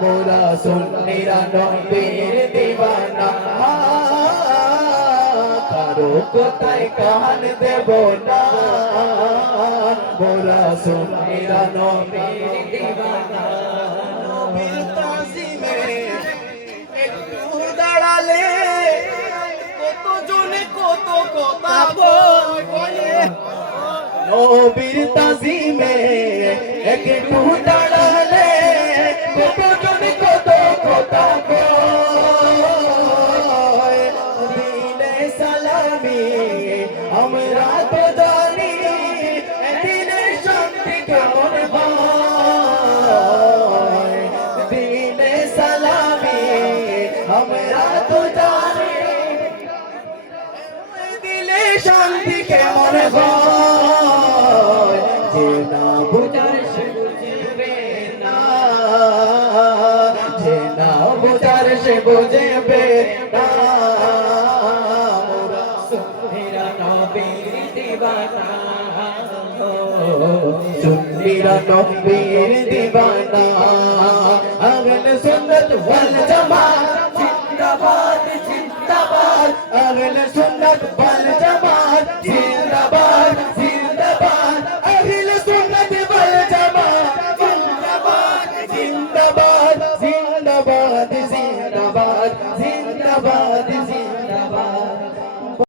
মোরা সুন্নিরা নবীর দিওয়ানা কারো কোথায় কান দেব না মোরা সুন্নিরা নবীর দিওয়ানা নবীর তাজিমে একটু দাঁড়ালে কত জনে কত কথা বলে নবীর তাজিমে একটু দাঁড়ালে কত জনে কত কথা কয় দিলে সালামি আমরা তো জানি দিলে শান্তি কেমন হয় দিলে সালামি আমরা তো জানি দিলে শান্তি কেমন হয় যে না বুঝার সে বুঝবে না যে না বুঝার সে বুঝবে না মোরা সুন্নিরা নবীর দিওয়ানা সুন্নিরা নবীর দিওয়ানা আহলে সুন্নাত ওয়াল জামাত জিন্দাবাদ জিন্দাবাদ আহলে সুন্নাত ওয়াল